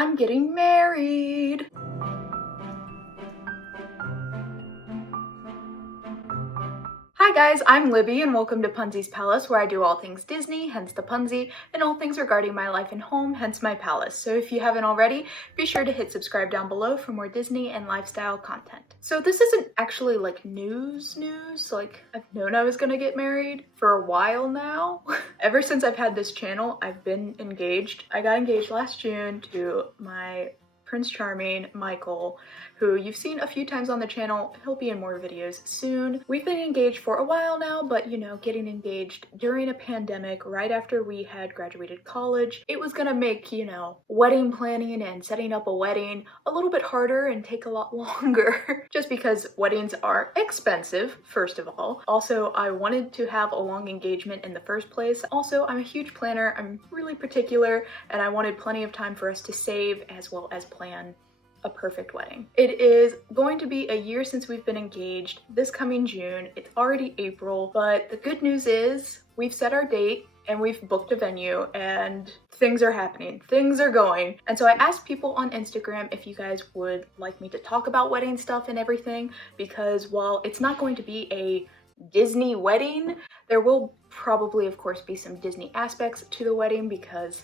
I'm getting married. Hi guys, I'm Libby and welcome to Punzie's Palace, where I do all things Disney, hence the Punzie, and all things regarding my life and home, hence my palace. So if you haven't already, be sure to hit subscribe down below for more Disney and lifestyle content. So this isn't actually like news, like I've known I was gonna get married for a while now. Ever since I've had this channel, I've been engaged. I got engaged last June to my Prince Charming, Michael, who you've seen a few times on the channel. He'll be in more videos soon. We've been engaged for a while now, but you know, getting engaged during a pandemic right after we had graduated college, it was gonna make, you know, wedding planning and setting up a wedding a little bit harder and take a lot longer just because weddings are expensive, first of all. Also, I wanted to have a long engagement in the first place. Also, I'm a huge planner. I'm really particular, and I wanted plenty of time for us to save as well as plan a perfect wedding. It is going to be a year since we've been engaged this coming June. It's already April, but the good news is we've set our date and we've booked a venue and things are happening, things are going. And so I asked people on Instagram if you guys would like me to talk about wedding stuff and everything, because while it's not going to be a Disney wedding, there will probably, of course, be some Disney aspects to the wedding because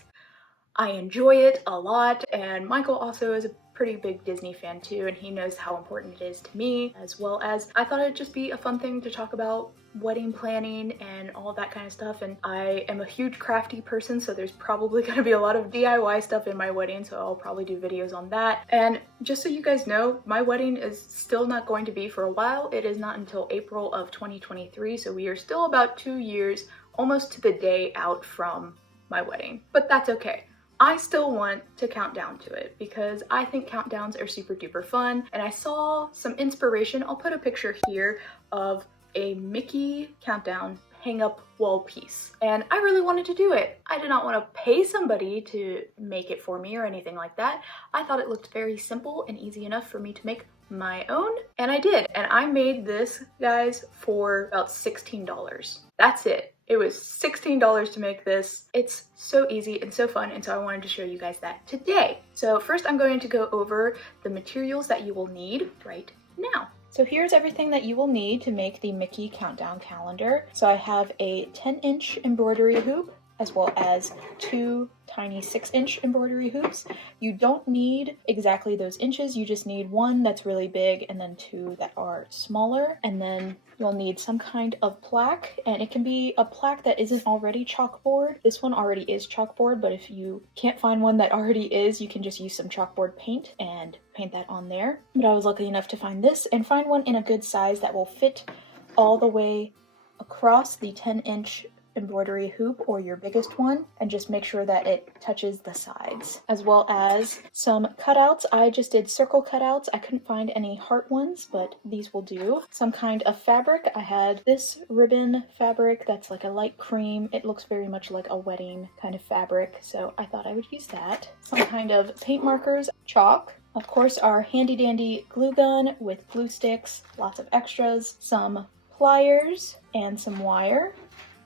I enjoy it a lot, and Michael also is a pretty big Disney fan too, and he knows how important it is to me, as well as I thought it'd just be a fun thing to talk about wedding planning and all that kind of stuff. And I am a huge crafty person, so there's probably going to be a lot of DIY stuff in my wedding, so I'll probably do videos on that. And just so you guys know, my wedding is still not going to be for a while. It is not until April of 2023, so we are still about 2 years, almost to the day out from my wedding, but that's okay. I still want to count down to it because I think countdowns are super duper fun, and I saw some inspiration. I'll put a picture here of a Mickey countdown hang up wall piece, and I really wanted to do it. I did not want to pay somebody to make it for me or anything like that. I thought it looked very simple and easy enough for me to make my own, and I did. And I made this, guys, for about $16. That's it. It was $16 to make this. It's so easy and so fun, and so I wanted to show you guys that today. So first I'm going to go over the materials that you will need right now. So here's everything that you will need to make the Mickey countdown calendar. So I have a 10-inch embroidery hoop, as well as 2 tiny 6-inch embroidery hoops. You don't need exactly those inches, you just need 1 that's really big and then 2 that are smaller. And then you'll need some kind of plaque, and it can be a plaque that isn't already chalkboard. This one already is chalkboard, but if you can't find one that already is, you can just use some chalkboard paint and paint that on there. But I was lucky enough to find this and find one in a good size that will fit all the way across the 10-inch embroidery hoop or your biggest one, and just make sure that it touches the sides, as well as some cutouts. I just did circle cutouts. I couldn't find any heart ones, but these will do. Some kind of fabric. I had this ribbon fabric that's like a light cream. It looks very much like a wedding kind of fabric, so I thought I would use that. Some kind of paint markers, chalk, of course our handy dandy glue gun with glue sticks, lots of extras, some pliers and some wire,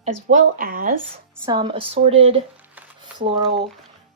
as well as some assorted floral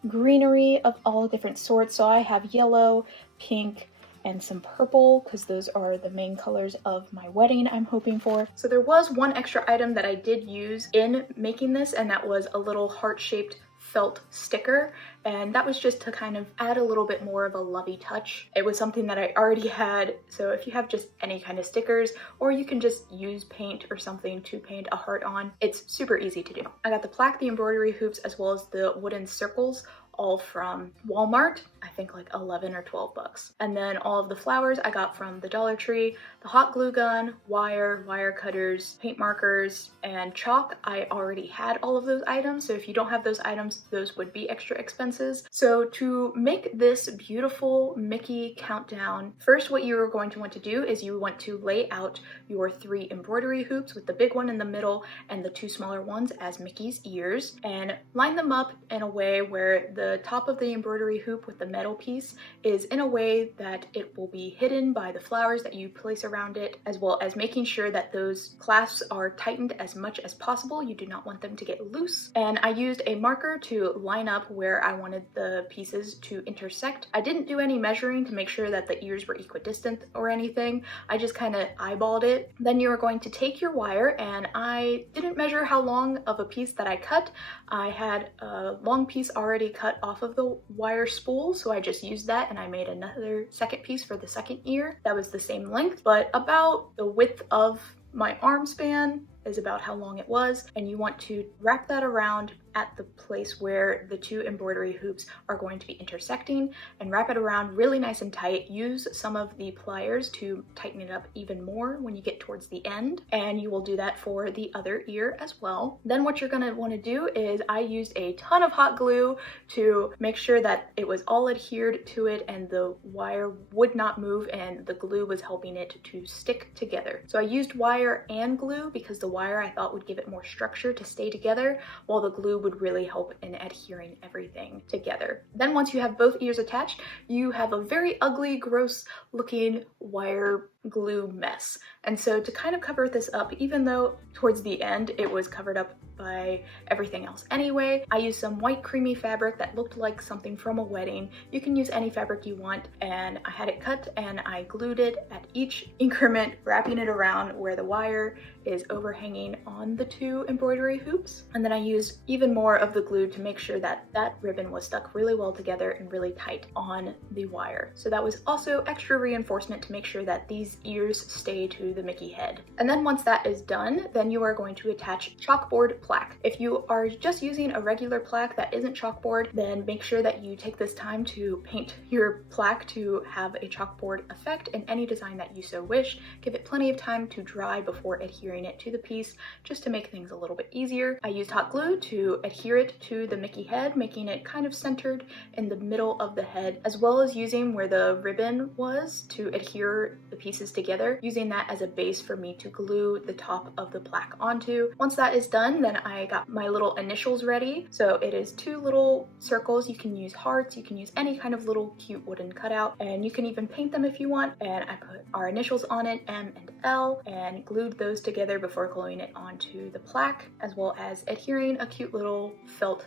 greenery of all different sorts. So I have yellow, pink, and some purple, because those are the main colors of my wedding I'm hoping for. So there was one extra item that I did use in making this, and that was a little heart-shaped felt sticker, and that was just to kind of add a little bit more of a lovey touch. It was something that I already had, so if you have just any kind of stickers, or you can just use paint or something to paint a heart on, it's super easy to do. I got the plaque, the embroidery hoops, as well as the wooden circles, all from Walmart. I think like 11 or 12 bucks. And then all of the flowers I got from the Dollar Tree, the hot glue gun, wire cutters, paint markers, and chalk. I already had all of those items, so if you don't have those items, those would be extra expenses. So to make this beautiful Mickey countdown, first what you are going to want to do is you want to lay out your 3 embroidery hoops with the big one in the middle and the 2 smaller ones as Mickey's ears, and line them up in a way where the the top of the embroidery hoop with the metal piece is in a way that it will be hidden by the flowers that you place around it, as well as making sure that those clasps are tightened as much as possible. You do not want them to get loose. And I used a marker to line up where I wanted the pieces to intersect. I didn't do any measuring to make sure that the ears were equidistant or anything. I just kind of eyeballed it. Then you are going to take your wire, and I didn't measure how long of a piece that I cut. I had a long piece already cut off of the wire spool, so I just used that and I made another second piece for the second ear that was the same length, but about the width of my arm span is about how long it was. And you want to wrap that around at the place where the two embroidery hoops are going to be intersecting, and wrap it around really nice and tight. Use some of the pliers to tighten it up even more when you get towards the end, and you will do that for the other ear as well. Then what you're going to want to do is, I used a ton of hot glue to make sure that it was all adhered to it and the wire would not move, and the glue was helping it to stick together. So I used wire and glue because the wire I thought would give it more structure to stay together, while the glue would really help in adhering everything together. Then once you have both ears attached, you have a very ugly, gross looking wire glue mess. And so to kind of cover this up, even though towards the end it was covered up by everything else anyway, I used some white creamy fabric that looked like something from a wedding. You can use any fabric you want, and I had it cut and I glued it at each increment, wrapping it around where the wire is overhanging on the two embroidery hoops. And then I used even more of the glue to make sure that that ribbon was stuck really well together and really tight on the wire. So that was also extra reinforcement to make sure that these ears stay to the Mickey head. And then once that is done, then you are going to attach chalkboard plaque. If you are just using a regular plaque that isn't chalkboard, then make sure that you take this time to paint your plaque to have a chalkboard effect in any design that you so wish. Give it plenty of time to dry before adhering it to the piece, just to make things a little bit easier. I used hot glue to adhere it to the Mickey head, making it kind of centered in the middle of the head, as well as using where the ribbon was to adhere the pieces together, using that as a base for me to glue the top of the plaque onto. Once that is done, then I got my little initials ready. So it is two little circles. You can use hearts, you can use any kind of little cute wooden cutout, and you can even paint them if you want. And I put our initials on it, M and L, and glued those together before gluing it onto the plaque, as well as adhering a cute little felt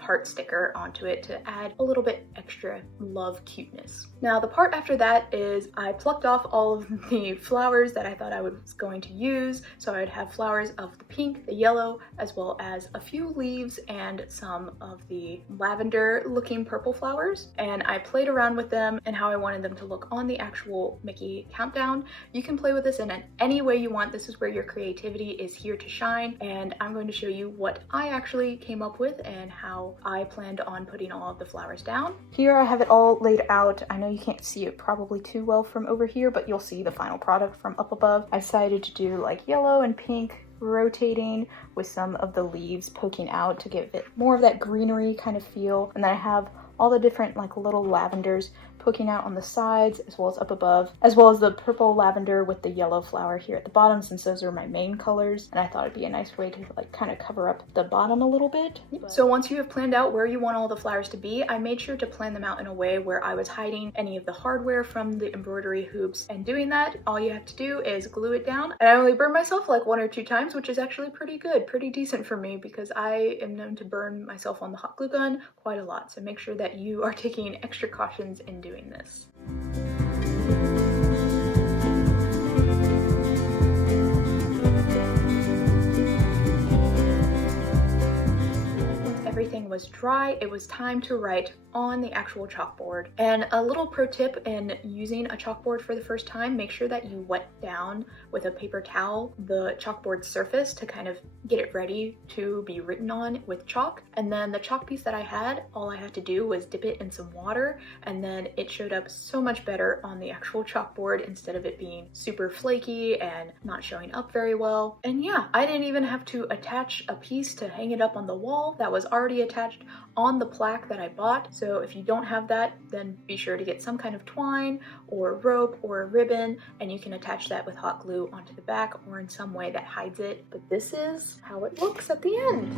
heart sticker onto it to add a little bit extra love cuteness. Now the part after that is I plucked off all of the flowers that I thought I was going to use. So I would have flowers of the pink, the yellow, as well as a few leaves and some of the lavender looking purple flowers. And I played around with them and how I wanted them to look on the actual Mickey countdown. You can play with this in any way you want. This is where your creativity is here to shine, and I'm going to show you what I actually came up with and how I planned on putting all of the flowers down. Here I have it all laid out. I know you can't see it probably too well from over here, but you'll see the final product from up above. I decided to do like yellow and pink rotating with some of the leaves poking out to give it more of that greenery kind of feel. And then I have all the different like little lavenders poking out on the sides as well as up above, as well as the purple lavender with the yellow flower here at the bottom, since those are my main colors. And I thought it'd be a nice way to like kind of cover up the bottom a little bit. So once you have planned out where you want all the flowers to be, I made sure to plan them out in a way where I was hiding any of the hardware from the embroidery hoops. And doing that, all you have to do is glue it down. And I only burned myself like 1 or 2 times, which is actually pretty good, pretty decent for me, because I am known to burn myself on the hot glue gun quite a lot. So make sure that you are taking extra cautions in doing this. Everything was dry, it was time to write on the actual chalkboard. And a little pro tip in using a chalkboard for the first time, make sure that you wet down with a paper towel the chalkboard surface to kind of get it ready to be written on with chalk. And then the chalk piece that I had, all I had to do was dip it in some water, and then it showed up so much better on the actual chalkboard instead of it being super flaky and not showing up very well. And yeah, I didn't even have to attach a piece to hang it up on the wall. That was already attached on the plaque that I bought. So if you don't have that, then be sure to get some kind of twine or rope or a ribbon, and you can attach that with hot glue onto the back or in some way that hides it. But this is how it looks at the end.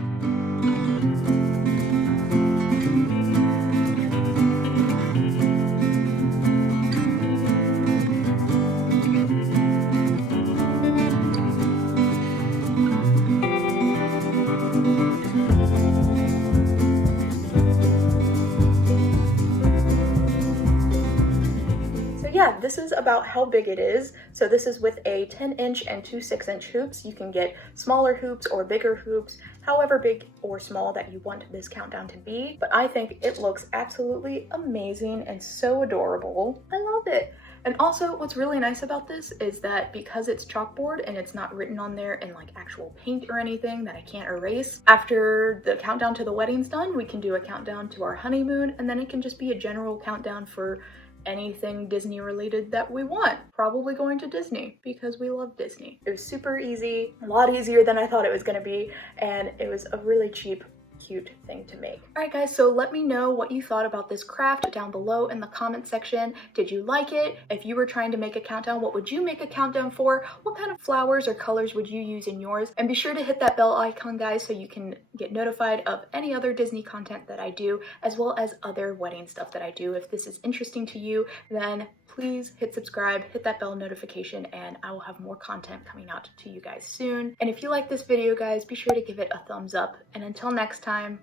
yeah, this is about how big it is. So this is with a 10-inch and two 6-inch hoops. You can get smaller hoops or bigger hoops, however big or small that you want this countdown to be. But I think it looks absolutely amazing and so adorable. I love it. And also what's really nice about this is that because it's chalkboard and it's not written on there in like actual paint or anything that I can't erase, after the countdown to the wedding's done, we can do a countdown to our honeymoon, and then it can just be a general countdown for anything Disney related that we want. Probably going to Disney because we love Disney. It was super easy, a lot easier than I thought it was gonna be, and it was a really cheap, cute thing to make. All right guys, so let me know what you thought about this craft down below in the comment section. Did you like it? If you were trying to make a countdown, what would you make a countdown for? What kind of flowers or colors would you use in yours? And be sure to hit that bell icon, guys, so you can get notified of any other Disney content that I do, as well as other wedding stuff that I do. If this is interesting to you, then please hit subscribe, hit that bell notification, and I will have more content coming out to you guys soon. And if you like this video, guys, be sure to give it a thumbs up. And until next time,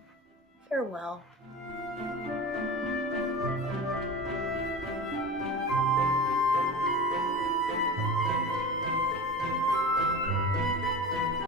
farewell.